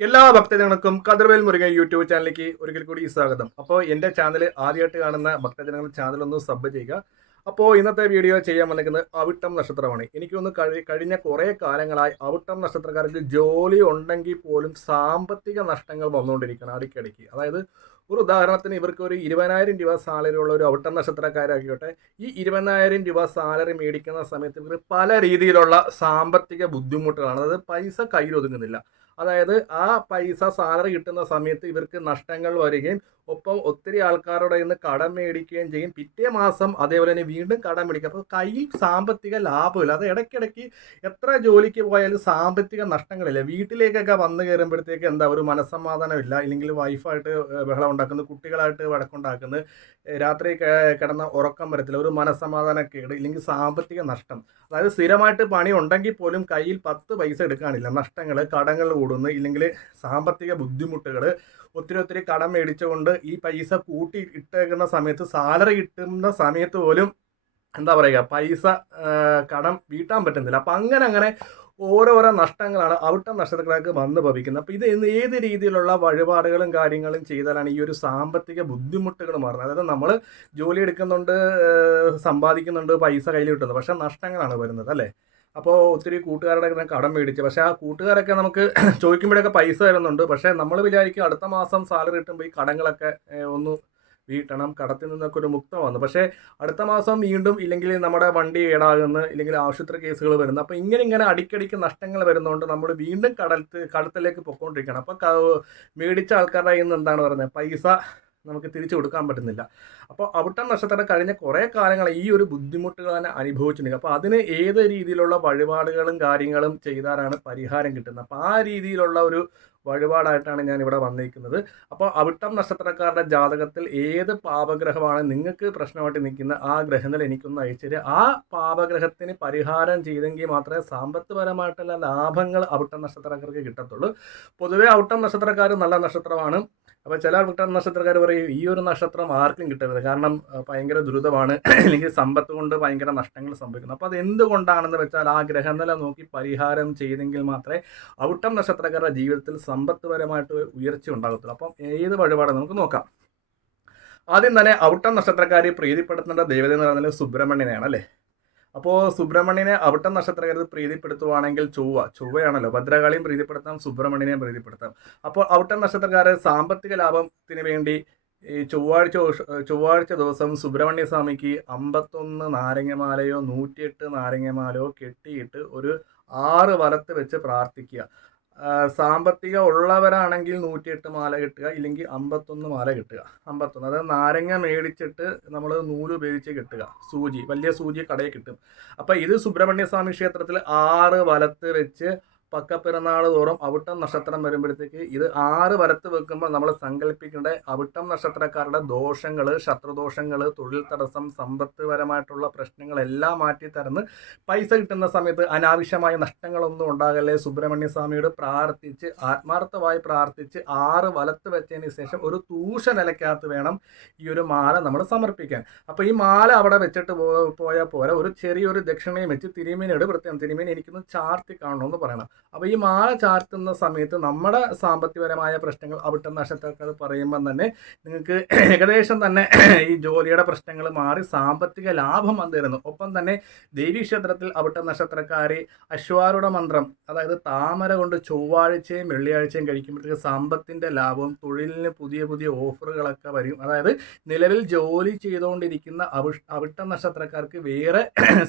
എല്ലാ ഭക്തജനങ്ങൾക്കും കതിർവേൽ മുരുകൻ യൂട്യൂബ് ചാനലിലേക്ക് ഒരിക്കൽ കൂടി സ്വാഗതം. അപ്പോൾ എന്റെ ചാനൽ ആദ്യമായിട്ട് കാണുന്ന ഭക്തജനങ്ങൾ ചാനൽ ഒന്ന് സബ് ചെയ്യുക. അപ്പോൾ ഇന്നത്തെ വീഡിയോ ചെയ്യാൻ വന്നിരിക്കുന്നത് അവിട്ടം നക്ഷത്രമാണ്. എനിക്കൊന്ന് കഴി കഴിഞ്ഞ കുറേ കാലങ്ങളായി അവിട്ടം നക്ഷത്രക്കാർക്ക് ജോലി ഉണ്ടെങ്കിൽ പോലും സാമ്പത്തിക നഷ്ടങ്ങൾ വന്നുകൊണ്ടിരിക്കണം അടിക്കടിക്ക്. അതായത് ഒരു ഉദാഹരണത്തിന് ഇവർക്ക് ഒരു ഇരുപതിനായിരം രൂപ സാലറി ഉള്ള ഒരു ഔട്ടം നക്ഷത്രക്കാരാക്കിയോട്ടെ ഈ ഇരുപതിനായിരം രൂപ സാലറി മേടിക്കുന്ന സമയത്ത് ഇവർ പല രീതിയിലുള്ള സാമ്പത്തിക ബുദ്ധിമുട്ടുകളാണ്. അതായത് പൈസ കയ്യിലൊതുങ്ങുന്നില്ല അതായത് ആ പൈസ സാലറി കിട്ടുന്ന സമയത്ത് ഇവർക്ക് നഷ്ടങ്ങൾ വരികയും ഒപ്പം ഒത്തിരി ആൾക്കാരുടെ നിന്ന് കടം മേടിക്കുകയും ചെയ്യും. പിറ്റേ മാസം അതേപോലെ തന്നെ വീണ്ടും കടം മേടിക്കും. അപ്പോൾ കയ്യിൽ സാമ്പത്തിക ലാഭമില്ല. അത് ഇടയ്ക്കിടയ്ക്ക് എത്ര ജോലിക്ക് പോയാലും സാമ്പത്തിക നഷ്ടങ്ങളില്ല. വീട്ടിലേക്കൊക്കെ വന്നു കയറുമ്പോഴത്തേക്ക് എന്താ ഒരു മനസ്സമാധാനമില്ല ഇല്ലെങ്കിൽ വൈഫായിട്ട് ബഹളം ഉണ്ടാക്കുന്നു കുട്ടികളായിട്ട് വഴക്കുണ്ടാക്കുന്നത് രാത്രി കിടന്ന ഉറക്കം വരത്തില്ല ഒരു മനസമാധാനക്കേട് ഇല്ലെങ്കിൽ സാമ്പത്തിക നഷ്ടം. അതായത് സ്ഥിരമായിട്ട് പണി ഉണ്ടെങ്കിൽ പോലും കയ്യിൽ പത്ത് പൈസ എടുക്കാനില്ല. നഷ്ടങ്ങൾ കടങ്ങൾ കൂടുന്നു ഇല്ലെങ്കിൽ സാമ്പത്തിക ബുദ്ധിമുട്ടുകൾ ഒത്തിരി ഒത്തിരി കടം മേടിച്ചുകൊണ്ട് ഈ പൈസ കൂട്ടി ഇട്ടേക്കുന്ന സമയത്ത് സാലറി കിട്ടുന്ന സമയത്ത് പോലും എന്താ പറയുക പൈസ കടം വീട്ടാൻ പറ്റുന്നില്ല. അപ്പം അങ്ങനെ അങ്ങനെ ഓരോരോ നഷ്ടങ്ങളാണ് അവിട്ടം നക്ഷത്രക്കാർക്ക് വന്ന് ഭവിക്കുന്നത്. അപ്പോൾ ഇത് ഇന്ന് ഏത് രീതിയിലുള്ള വഴിപാടുകളും കാര്യങ്ങളും ചെയ്താലാണ് ഈ ഒരു സാമ്പത്തിക ബുദ്ധിമുട്ടുകൾ മാറുന്നത്? അതായത് നമ്മൾ ജോലി എടുക്കുന്നുണ്ട് സമ്പാദിക്കുന്നുണ്ട് പൈസ കയ്യിൽ കിട്ടുന്നത് പക്ഷേ നഷ്ടങ്ങളാണ് വരുന്നത് അല്ലേ? അപ്പോൾ ഒത്തിരി കൂട്ടുകാരുടെ കടം മേടിച്ച്. പക്ഷേ ആ കൂട്ടുകാരൊക്കെ നമുക്ക് ചോദിക്കുമ്പോഴൊക്കെ പൈസ തരുന്നുണ്ട്. പക്ഷേ നമ്മൾ വിചാരിക്കും അടുത്ത മാസം സാലറി കിട്ടുമ്പോൾ ഈ കടങ്ങളൊക്കെ ഒന്ന് വീട്ടണം കടത്തിൽ നിന്നൊക്കെ ഒരു മുക്തം വന്നു. പക്ഷേ അടുത്ത മാസം വീണ്ടും ഇല്ലെങ്കിൽ നമ്മുടെ വണ്ടി കേടാകുന്ന ഇല്ലെങ്കിൽ ആശുപത്രി കേസുകൾ വരുന്നു. അപ്പോൾ ഇങ്ങനെ ഇങ്ങനെ അടിക്കടിക്ക് നഷ്ടങ്ങൾ വരുന്നതുകൊണ്ട് നമ്മൾ വീണ്ടും കടത്ത് കടത്തിലേക്ക് പൊക്കോണ്ടിരിക്കണം അപ്പോൾ മേടിച്ച ആൾക്കാരുടെ കയ്യിൽ നിന്ന് എന്താണ് പറയുന്നത്? പൈസ നമുക്ക് തിരിച്ചു കൊടുക്കാൻ പറ്റുന്നില്ല. അപ്പോൾ അവിട്ടം നക്ഷത്രം കഴിഞ്ഞ കുറേ കാലങ്ങൾ ഈ ഒരു ബുദ്ധിമുട്ടുകൾ തന്നെ അനുഭവിച്ചിട്ടുണ്ട്. അപ്പോൾ അതിന് ഏത് രീതിയിലുള്ള വഴിപാടുകളും കാര്യങ്ങളും ചെയ്താലാണ് പരിഹാരം കിട്ടുന്നത്. അപ്പോൾ ആ രീതിയിലുള്ള ഒരു വഴിപാടായിട്ടാണ് ഞാൻ ഇവിടെ വന്നിരിക്കുന്നത്. അപ്പോൾ അവിട്ടം നക്ഷത്രക്കാരുടെ ജാതകത്തിൽ ഏത് പാപഗ്രഹമാണ് നിങ്ങൾക്ക് പ്രശ്നമായിട്ട് നിൽക്കുന്ന ആ ഗ്രഹങ്ങൾ എനിക്കൊന്ന് അയച്ചു ആ പാപഗ്രഹത്തിന് പരിഹാരം ചെയ്തെങ്കിൽ മാത്രമേ സാമ്പത്തികപരമായിട്ടുള്ള ലാഭങ്ങൾ അവിട്ടം നക്ഷത്രക്കാർക്ക് കിട്ടത്തുള്ളൂ. പൊതുവേ അവിട്ടം നക്ഷത്രക്കാർ നല്ല നക്ഷത്രമാണ്. അപ്പോൾ ചില അവിട്ടം നക്ഷത്രക്കാർ പറയും ഈ ഒരു നക്ഷത്രം ആർക്കും കിട്ടരുത്. കാരണം ഭയങ്കര ദുരിതമാണ്. അല്ലെങ്കിൽ സമ്പത്ത് കൊണ്ട് ഭയങ്കര നഷ്ടങ്ങൾ സംഭവിക്കുന്നു. അപ്പോൾ അത് എന്തുകൊണ്ടാണെന്ന് വെച്ചാൽ ആ ഗ്രഹനില നോക്കി പരിഹാരം ചെയ്തെങ്കിൽ മാത്രമേ ഔട്ടം നക്ഷത്രക്കാരുടെ ജീവിതത്തിൽ സമ്പത്ത്പരമായിട്ട് ഉയർച്ച ഉണ്ടാകത്തുള്ളൂ. അപ്പം ഏത് വഴിപാട് നമുക്ക് നോക്കാം. ആദ്യം തന്നെ അവിട്ടം നക്ഷത്രക്കാരെ പ്രീതിപ്പെടുത്തേണ്ട ദേവത എന്ന് പറയുന്നത് സുബ്രഹ്മണ്യനെയാണ് അല്ലേ? അപ്പോൾ സുബ്രഹ്മണ്യനെ അവിട്ടം നക്ഷത്രക്കാരത് പ്രീതിപ്പെടുത്തുവാണെങ്കിൽ ചൊവ്വ ചൊവ്വയാണല്ലോ. ഭദ്രകാളിയും പ്രീതിപ്പെടുത്താം സുബ്രഹ്മണ്യനെയും പ്രീതിപ്പെടുത്താം. അപ്പോൾ അവിട്ടം നക്ഷത്രക്കാരെ സാമ്പത്തിക ലാഭത്തിന് വേണ്ടി ഈ ചൊവ്വാഴ്ച ചൊവ്വാഴ്ച ദിവസം സുബ്രഹ്മണ്യ സ്വാമിക്ക് അമ്പത്തൊന്ന് നാരങ്ങമാലയോ നൂറ്റിയെട്ട് നാരങ്ങമാലയോ കെട്ടിയിട്ട് ഒരു ആറ് വലത്ത് വെച്ച് പ്രാർത്ഥിക്കുക. സാമ്പത്തികം ഉള്ളവരാണെങ്കിൽ നൂറ്റിയെട്ട് മാല കിട്ടുക ഇല്ലെങ്കിൽ അമ്പത്തൊന്ന് മാല കിട്ടുക. അമ്പത്തൊന്ന് അതായത് നാരങ്ങ മേടിച്ചിട്ട് നമ്മൾ നൂൽ ഉപയോഗിച്ച് കിട്ടുക. സൂചി വലിയ സൂചി കടയിൽ കിട്ടും. അപ്പോൾ ഇത് സുബ്രഹ്മണ്യ സ്വാമി ക്ഷേത്രത്തിൽ ആറ് വലത്ത് വെച്ച് പക്കപ്പിറന്നാൾ തോറും അവിട്ടം നക്ഷത്രം വരുമ്പോഴത്തേക്ക് ഇത് ആറ് വരത്ത് വെക്കുമ്പോൾ നമ്മൾ സങ്കല്പിക്കേണ്ട അവിട്ടം നക്ഷത്രക്കാരുടെ ദോഷങ്ങൾ ശത്രുദോഷങ്ങൾ തൊഴിൽ തടസ്സം സമ്പത്ത്പരമായിട്ടുള്ള പ്രശ്നങ്ങളെല്ലാം മാറ്റി തരുന്ന് പൈസ കിട്ടുന്ന സമയത്ത് അനാവശ്യമായ നഷ്ടങ്ങളൊന്നും ഉണ്ടാകല്ലേ? സുബ്രഹ്മണ്യ സ്വാമിയോട് പ്രാർത്ഥിച്ച് ആത്മാർത്ഥമായി പ്രാർത്ഥിച്ച് ആറ് വലത്ത് വെച്ചതിന് ശേഷം ഒരു തൂഷ നിലയ്ക്കകത്ത് വേണം ഈ ഒരു മാല നമ്മൾ സമർപ്പിക്കാൻ. അപ്പോൾ ഈ മാല അവിടെ വെച്ചിട്ട് പോയാൽ പോരാ. ഒരു ചെറിയൊരു ദക്ഷിണയും വെച്ച് തിരുമീനോട് പ്രത്യേകം തിരുമീൻ എനിക്കൊന്ന് ചാർത്തി കാണണമെന്ന് പറയണം. അപ്പോൾ ഈ മാല ചാർത്തുന്ന സമയത്ത് നമ്മുടെ സാമ്പത്തികപരമായ പ്രശ്നങ്ങൾ അവിട്ട നക്ഷത്രക്കാർ പറയുമ്പം തന്നെ നിങ്ങൾക്ക് ഏകദേശം തന്നെ ഈ ജോലിയുടെ പ്രശ്നങ്ങൾ മാറി സാമ്പത്തിക ലാഭം വന്നിരുന്നു ഒപ്പം തന്നെ ദേവീക്ഷേത്രത്തിൽ അവിട്ട നക്ഷത്രക്കാരെ അശ്വാരുടെ മന്ത്രം അതായത് താമര കൊണ്ട് ചൊവ്വാഴ്ചയും വെള്ളിയാഴ്ചയും കഴിക്കുമ്പോഴത്തേക്ക് സമ്പത്തിന്റെ ലാഭവും തൊഴിലിന് പുതിയ പുതിയ ഓഫറുകളൊക്കെ വരും. അതായത് നിലവിൽ ജോലി ചെയ്തുകൊണ്ടിരിക്കുന്ന അവിട്ട നക്ഷത്രക്കാർക്ക് വേറെ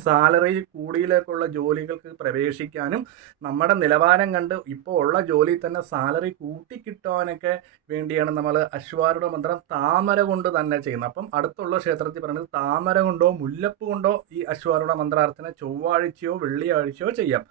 സാലറി കൂടിയിലേക്കുള്ള ജോലികൾക്ക് പ്രവേശിക്കാനും നമ്മുടെ നിലവാരം കണ്ട് ഇപ്പോൾ ഉള്ള ജോലി തന്നെ സാലറി കൂട്ടിക്കിട്ടാനൊക്കെ വേണ്ടിയാണ് നമ്മൾ അശ്വാരുടെ മന്ത്രം താമര കൊണ്ട് തന്നെ ചെയ്യുന്നത്. അപ്പം അടുത്തുള്ള ക്ഷേത്രത്തിൽ പറയുന്നത് താമര കൊണ്ടോ മുല്ലപ്പ് കൊണ്ടോ ഈ അശ്വാരുടെ മന്ത്രാർത്ഥന ചൊവ്വാഴ്ചയോ വെള്ളിയാഴ്ചയോ ചെയ്യാം.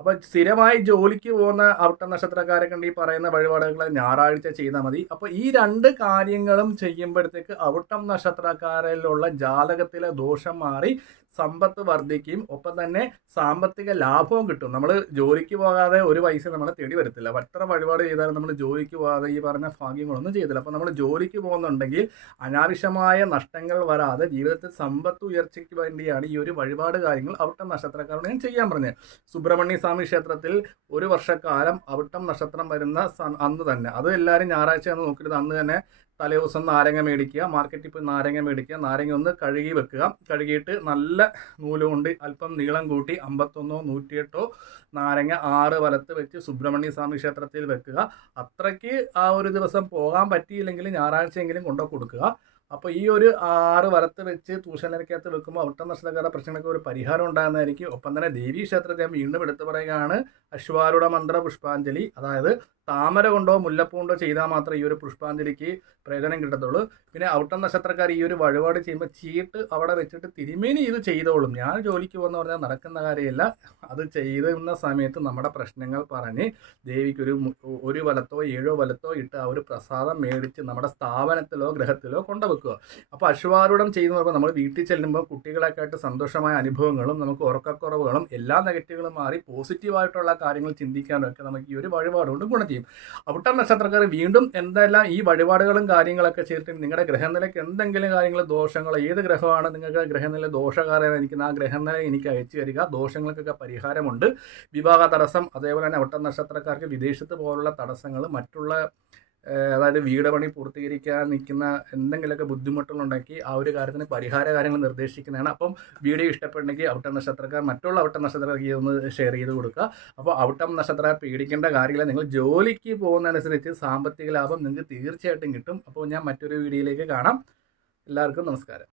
അപ്പോൾ സ്ഥിരമായി ജോലിക്ക് പോകുന്ന അവിട്ട നക്ഷത്രക്കാരൊക്കെ ഈ പറയുന്ന വഴിപാടുകൾ ഞായറാഴ്ച ചെയ്താൽ മതി. അപ്പോൾ ഈ രണ്ട് കാര്യങ്ങളും ചെയ്യുമ്പോഴത്തേക്ക് അവിട്ടം നക്ഷത്രക്കാരിലുള്ള ജാതകത്തിലെ ദോഷം മാറി സമ്പത്ത് വർദ്ധിക്കും. ഒപ്പം തന്നെ സാമ്പത്തിക ലാഭവും കിട്ടും. നമ്മൾ ജോലിക്ക് പോകാതെ ഒരു പൈസ നമ്മളെ തേടി വരത്തില്ല. എത്ര വഴിപാട് ചെയ്താലും നമ്മൾ ജോലിക്ക് പോകാതെ ഈ പറഞ്ഞ ഭാഗ്യങ്ങളൊന്നും ചെയ്തില്ല അപ്പോൾ നമ്മൾ ജോലിക്ക് പോകുന്നുണ്ടെങ്കിൽ അനാവശ്യമായ നഷ്ടങ്ങൾ വരാതെ ജീവിതത്തിൽ സമ്പത്ത് ഉയർച്ചയ്ക്ക് വേണ്ടിയാണ് ഈ ഒരു വഴിപാട് കാര്യങ്ങൾ അവിടുത്തെ നക്ഷത്രക്കാരോട് ഞാൻ ചെയ്യാൻ പറഞ്ഞത്. സുബ്രഹ്മണ്യ സ്വാമി ക്ഷേത്രത്തിൽ ഒരു വർഷക്കാലം അവിട്ടം നക്ഷത്രം വരുന്ന അന്ന് തന്നെ. അത് എല്ലാവരും ഞായറാഴ്ച എന്ന് നോക്കരുത് അന്ന് തന്നെ തലേദിവസം നാരങ്ങ മേടിക്കുക മാർക്കറ്റിൽ പോയി നാരങ്ങ മേടിക്കുക നാരങ്ങ ഒന്ന് കഴുകി വെക്കുക. കഴുകിയിട്ട് നല്ല നൂൽ കൊണ്ട് അല്പം നീളം കൂട്ടി അമ്പത്തൊന്നോ നൂറ്റിയെട്ടോ നാരങ്ങ ആറ് വലത്ത് വെച്ച് സുബ്രഹ്മണ്യ സ്വാമി ക്ഷേത്രത്തിൽ വെക്കുക. അത്രയ്ക്ക് ആ ഒരു ദിവസം പോകാൻ പറ്റിയില്ലെങ്കിൽ ഞായറാഴ്ചയെങ്കിലും കൊണ്ടു കൊടുക്കുക. അപ്പോൾ ഈ ഒരു ആറ് വലത്ത് വെച്ച് തൂഷണരക്കകത്ത് വെക്കുമ്പോൾ അവിട്ട നഷ്ടക്കാരുടെ പ്രശ്നങ്ങൾക്ക് ഒരു പരിഹാരം ഉണ്ടാകുന്നതായിരിക്കും. ഒപ്പം തന്നെ ദേവീക്ഷേത്രത്തെ വീണ്ടും എടുത്തു പറയുകയാണ്. അശ്വാരുടെ മന്ത്ര പുഷ്പാഞ്ജലി അതായത് താമര കൊണ്ടോ മുല്ലപ്പൂ കൊണ്ടോ ചെയ്താൽ മാത്രമേ ഈ ഒരു പുഷ്പാഞ്ജലിക്ക് പ്രയോജനം കിട്ടത്തുള്ളൂ. പിന്നെ ഔട്ടം നക്ഷത്രക്കാർ ഈ ഒരു വഴിപാട് ചെയ്യുമ്പോൾ ചീട്ട് അവിടെ വെച്ചിട്ട് തിരുമേനി ഇത് ചെയ്തോളും. ഞാൻ ജോലിക്ക് പോകുന്ന പറഞ്ഞാൽ നടക്കുന്ന കാര്യമില്ല. അത് ചെയ്യുന്ന സമയത്ത് നമ്മുടെ പ്രശ്നങ്ങൾ പറഞ്ഞ് ദേവിക്ക് ഒരു ഒരു വലത്തോ ഏഴോ വലത്തോ ഇട്ട് ആ ഒരു പ്രസാദം മേടിച്ച് നമ്മുടെ സ്ഥാപനത്തിലോ ഗ്രഹത്തിലോ കൊണ്ടുവെക്കുക. അപ്പോൾ അശ്വാരൂഢം ചെയ്യുന്ന പറയുമ്പോൾ നമ്മൾ വീട്ടിൽ ചെല്ലുമ്പോൾ കുട്ടികളൊക്കെ ആയിട്ട് സന്തോഷമായ അനുഭവങ്ങളും നമുക്ക് ഉറക്കക്കുറവുകളും എല്ലാ നെഗറ്റീവുകളും മാറി പോസിറ്റീവായിട്ടുള്ള കാര്യങ്ങൾ ചിന്തിക്കാനും ഒക്കെ നമുക്ക് ഈ ഒരു വഴിപാട് കൊണ്ട് ഗുണം ചെയ്യും. അവിട്ടം നക്ഷത്രക്കാർ വീണ്ടും എന്തെല്ലാം ഈ വഴിപാടുകളും കാര്യങ്ങളൊക്കെ ചെയ്തിട്ട് നിങ്ങളുടെ ഗ്രഹനിലയ്ക്ക് എന്തെങ്കിലും കാര്യങ്ങൾ ദോഷങ്ങൾ ഏത് ഗ്രഹമാണ് നിങ്ങൾക്ക് ഗ്രഹനില ദോഷകാരനായിരിക്കുന്ന ആ ഗ്രഹനില എനിക്ക് അയച്ചു തരിക ദോഷങ്ങൾക്കൊക്കെ പരിഹാരമുണ്ട്. വിവാഹ തടസ്സം അതേപോലെ തന്നെ അവിട്ട നക്ഷത്രക്കാർക്ക് വിദേശത്ത് പോലുള്ള തടസ്സങ്ങൾ മറ്റുള്ള അതായത് വീട് പണി പൂർത്തീകരിക്കാൻ നിൽക്കുന്ന എന്തെങ്കിലുമൊക്കെ ബുദ്ധിമുട്ടുകളുണ്ടെങ്കിൽ ആ ഒരു കാര്യത്തിന് പരിഹാര കാര്യങ്ങൾ നിർദ്ദേശിക്കുന്നതാണ്. അപ്പം വീഡിയോ ഇഷ്ടപ്പെട്ടെങ്കിൽ ഔട്ടം നക്ഷത്രക്കാർ മറ്റുള്ള ഔട്ടം നക്ഷത്രക്കാർക്ക് ഒന്ന് ഷെയർ ചെയ്ത് കൊടുക്കുക. അപ്പോൾ ഔട്ടം നക്ഷത്ര പേടിക്കേണ്ട കാര്യമില്ല. നിങ്ങൾ ജോലിക്ക് പോകുന്നതനുസരിച്ച് സാമ്പത്തിക ലാഭം നിങ്ങൾക്ക് തീർച്ചയായിട്ടും കിട്ടും. അപ്പോൾ ഞാൻ മറ്റൊരു വീഡിയോയിലേക്ക് കാണാം. എല്ലാവർക്കും നമസ്കാരം.